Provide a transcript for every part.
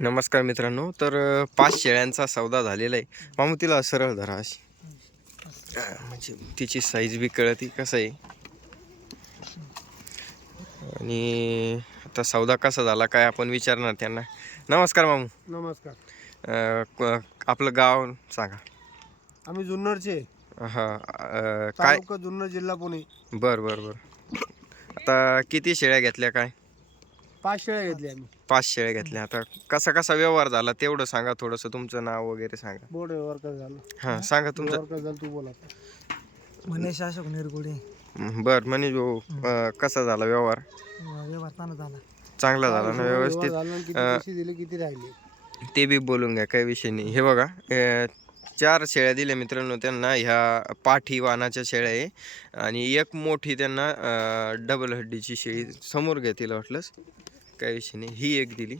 नमस्कार मित्रांनो तर पाच शेळ्यांचा सौदा झालेला आहे. मामू तिला सरळ धरा अशी. म्हणजे तिची साईज बी कळती कसं आहे. आणि आता सौदा कसा झाला काय आपण विचारणार त्यांना. नमस्कार मामू. नमस्कार. आपलं गाव सांगा. आम्ही जुन्नरचे हां काय? जुन्नर जिल्हा पुणे. बरं बरं बरं. आता किती शेळ्या घेतल्या काय? पाच शेळ्या घेतल्या आम्ही. पाच शेळ्या घेतल्या. आता कसा कसा व्यवहार झाला तेवढं सांगा थोडंसं तुमचं नाव वगैरे सांगा. बोर्ड व्यवहार कसं झालं. हां सांगा तुमचं. व्यवहार कसं झालं तू बोला मनीष अशोक निरगुडे. बर मनीष भाऊ अं, कसा झाला व्यवहार? व्यवहार चांगला झाला. चांगला झाला ना व्यवस्थित? झाला आणि किती पैसे दिले किती राहिले? ते बी बोलून घ्या काही विषय नाही. हे बघा अं, चार शेळ्या दिल्या मित्रांनो त्यांना ह्या पाठी वाहनाच्या शेळ्या आहे. आणि एक मोठी त्यांना डबल हड्डीची शेळी समोर घेतील वाटलंच काही विषय नाही. ही एक दिली.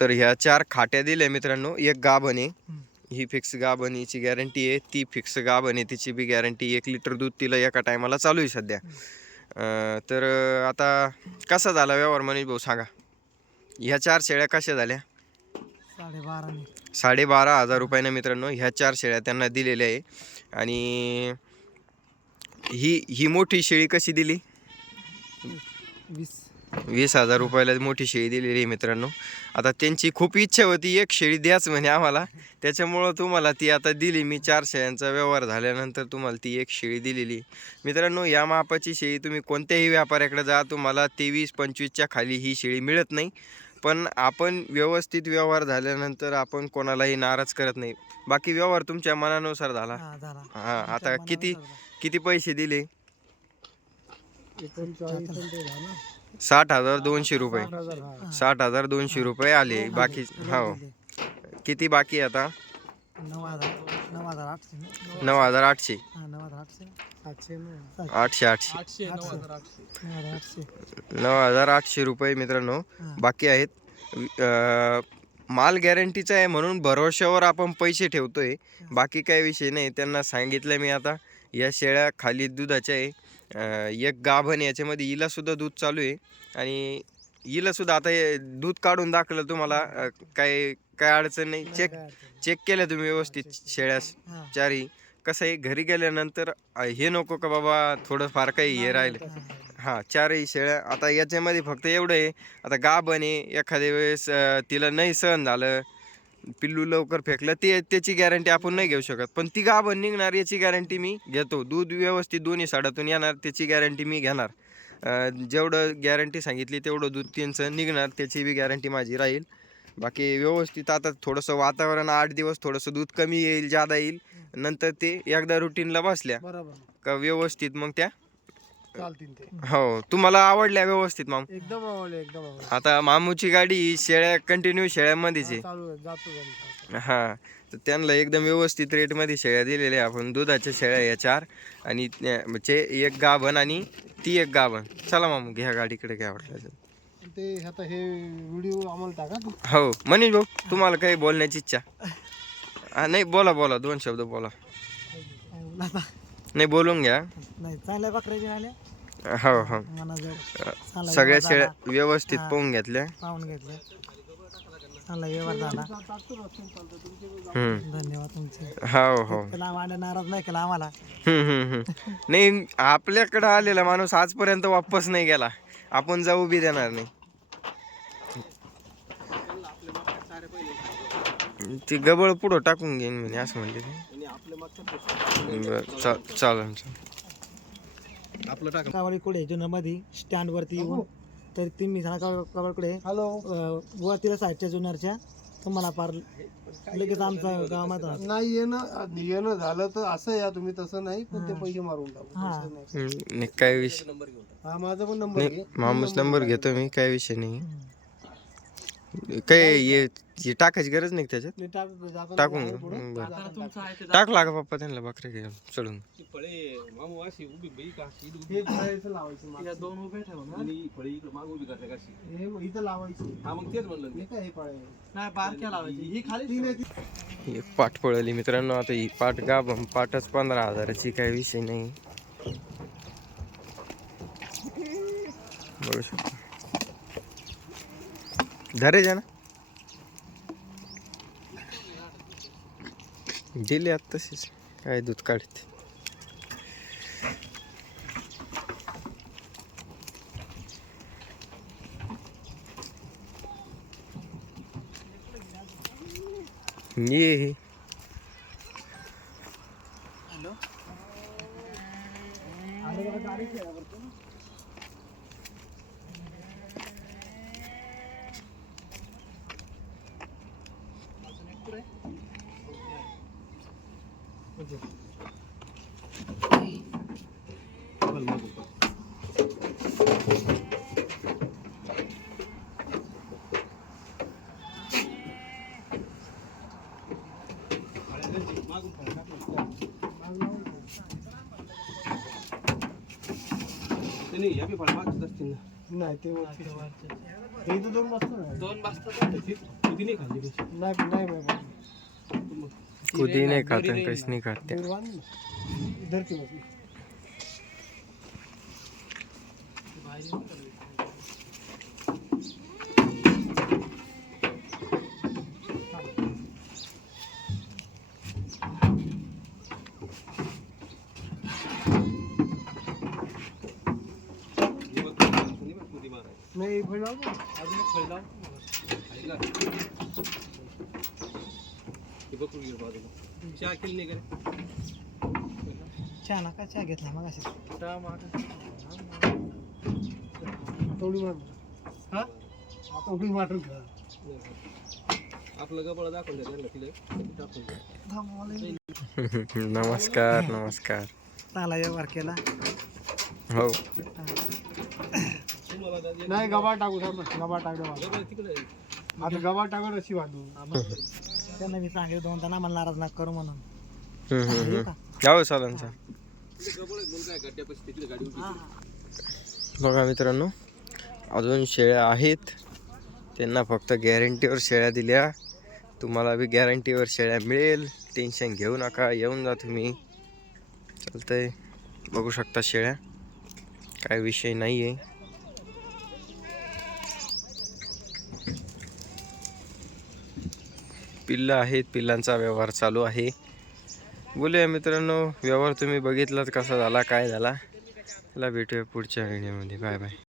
तर ह्या चार खाट्या दिल्या मित्रांनो. एक गाभण आहे. ही फिक्स गाभण हिची गॅरंटी आहे. ती फिक्स गाभण आहे. तिची बी गॅरंटी एक लिटर दूध तिला एका टायमाला चालू आहे सध्या. तर आता कसा झाला व्यवहार मनीष भाऊ सांगा. ह्या चार शेळ्या कशा झाल्या? साडेबारा हजार रुपयानं मित्रांनो ह्या चार शेळ्या त्यांना दिलेल्या आहे. आणि ही ही मोठी शेळी कशी दिली? वीस. वीस हजार रुपयाला मोठी शेळी दिलेली आहे मित्रांनो. आता त्यांची खूप इच्छा होती एक शेळी द्याच म्हणे आम्हाला. त्याच्यामुळं तुम्हाला ती आता दिली. मी चार शेळ्यांचा व्यवहार झाल्यानंतर तुम्हाला ती एक शेळी दिलेली. मित्रांनो या मापाची शेळी तुम्ही कोणत्याही व्यापाऱ्याकडे जा तुम्हाला तेवीस पंचवीसच्या खाली ही शेळी मिळत नाही. पण आपण व्यवस्थित व्यवहार झाल्यानंतर आपण कोणालाही नाराज करत नाही. बाकी व्यवहार तुमच्या मनानुसार झाला. हा झाला. हां आता किती किती पैसे दिले? साठ हजार दोनशे रुपये. हजार, हा. साठ हजार दोनशे रुपये आले. बाकी हो किती बाकी आहे आता? नऊ हजार नऊ हजार आठशे. नऊ हजार आठशे. हा नऊ हजार आठशे. सातशे नाही. आठशे आठशे. आठशे नऊ हजार आठशे. नऊ हजार आठशे. रुपये मित्रांनो. बाकी आहेत. अं, माल गॅरंटीचा आहे म्हणून भरोश्यावर आपण पैसे ठेवतोय. बाकी काही विषय नाही. त्यांना सांगितलं मी आता. या शेळ्या खाली दुधाच्या आहे. एक गाभण याच्यामध्ये हिला सुद्धा दूध चालू आहे. आणि हिला सुद्धा आता हे दूध काढून दाखवलं तुम्हाला. काय काय अडचण नाही. चेक चेक केलं तुम्ही व्यवस्थित शेळ्या चारी. कसं आहे घरी गेल्यानंतर हे नको का बाबा थोडंफार काही हे राहिलं. हां चारही शेळ्या. आता याच्यामध्ये फक्त एवढं आहे. आता गाभण आहे. एखाद्या वेळेस तिला नाही सहन झालं. पिल्लू लवकर फेकलं. ते त्याची गॅरंटी आपण नाही घेऊ शकत. पण ती गाभण निघणार याची गॅरंटी मी घेतो. दूध व्यवस्थित दोन्ही साडातून येणार त्याची गॅरंटी मी घेणार. जेवढं गॅरंटी सांगितली तेवढं दूध त्यांचं निघणार त्याची बी गॅरंटी माझी राहील. बाकी व्यवस्थित आता थोडंसं वातावरण आठ दिवस थोडंसं दूध कमी येईल जादा येईल. नंतर ते एकदा रुटीनला बसल्या. बरोबर. का व्यवस्थित मग त्या चालतील ते. हो तुम्हाला आवडल्या व्यवस्थित माम? एकदम आवडले एकदम आवडले. आता मामूची गाडी ही शेळ्या कंटिन्यू शेळ्यामध्येच. आहे चालू आहे, जातो. हा तर त्यांना एकदम व्यवस्थित रेटमध्ये शेळ्या दिलेल्या आहे. आपण दुधाच्या शेळ्या या चार आणि त्या- म्हणजे एक गाभण आणि ती एक गाभण. चला मामू घ्या गाडीकडे काय वाटलं. ते आता हे व्हिडिओ आम्हाला टाका तू हो मनीष भाऊ तुम्हाला काही बोलण्याची इच्छा? हा नाही बोला बोला दोन शब्द बोला. नाही बोलून घ्या. नाही चांगल्या बकऱ्याचे झाले हो हो. मना जर चांगला सगळ्या शेळ्या व्यवस्थित. पाहून घेतल्या. पाहून घेतले चांगला व्यवहार झाला. हम्म. धन्यवाद तुमचे. हो हो. केला आम्हाला नाराज नाही केला आम्हाला. हम्म, हम्म, हम्म. नाही आपल्याकडं आलेला माणूस आजपर्यंत वापस नाही गेला. आपण जाऊ बी देणार नाही. ती गबळ पुढं टाकून घेईन म्हणे असं म्हणले ते. बरं चा चालेल चालेल कावडी कुठे जुन्नरमध्ये स्टँड वरती येऊन. तर कावड कुठे हॅलो. गुवाहाटीला साईडच्या जुन्नरच्या. तुम्हाला पार लगेच आमचा राहतो. नाही येणं येणं झालं तर असं या तुम्ही तसं नाही पण ते पैसे मारून टाकू. काय विषय हा माझा पण नंबर माणूस नंबर घेतो मी काय विषय नाही. काय हे हे टाकायची गरज नाही का त्याच्यात? मी टाक- जाताना टाकून बरं. टाक लागा पप्पा त्यांना बकरे घे चढून. हे फळाचं लावायचं मागचं. दोन उभे ठेवून हे इथं लावायचं. हे काय हे फळे नाही बारक्या लावायची. ही खाली तीन आहे ती- ही एक पाठ पळली मित्रांनो आता ही पाठ गाभ पाठच पंधरा हजाराची काही विषय नाही. बघू शकतो. धरे जा ना. दिले आत तशीच काय दूध काढते. ये. ते नाही या बी फळ मागच असतील ना नाही ते वरती. हे इथं दोन वाजता नाही दोन वाजता किती नाही खाल्ली कशी नाही नाही बाबा. खुदी नाही खात आणि काहीच नाही खात त्या. तेवढं बांध ना. धरती बसली. हे बघ, कोणी बघ, कुदी मारायची. नाही फळ लाव ना. बाजूला. चहा केली नाही? चहा ना का चहा घेतला मग अशी. चहा माग. थोडी हा? वाटून आपलं गबळ दाखवून द्या त्यांना तिला. नमस्कार नमस्कार. चांगला व्यवहार केला. हो. नाही गबा टाकू. गबा आहे. आता गबा टाकून अशी वाटू त्यांना मी सांगितलं दोन त्यांना मला नाराज नका करू म्हणून. उभी केली. बघा मित्रांनो अजून शेळ्या आहेत. त्यांना फक्त गॅरंटीवर शेळ्या दिल्या. तुम्हाला बी गॅरंटीवर शेळ्या मिळेल. टेन्शन घेऊ नका येऊन जा तुम्ही. चालतंय. बघू शकता शेळ्या. काय विषय नाही आहे पिल्लं आहेत पिल्लांचा व्यवहार चालू आहे. बोलूया मित्रांनो व्यवहार तुम्ही बघितलात कसा झाला काय झाला? त्याला भेटूया पुढच्या व्हिडिओमध्ये. Bye bye.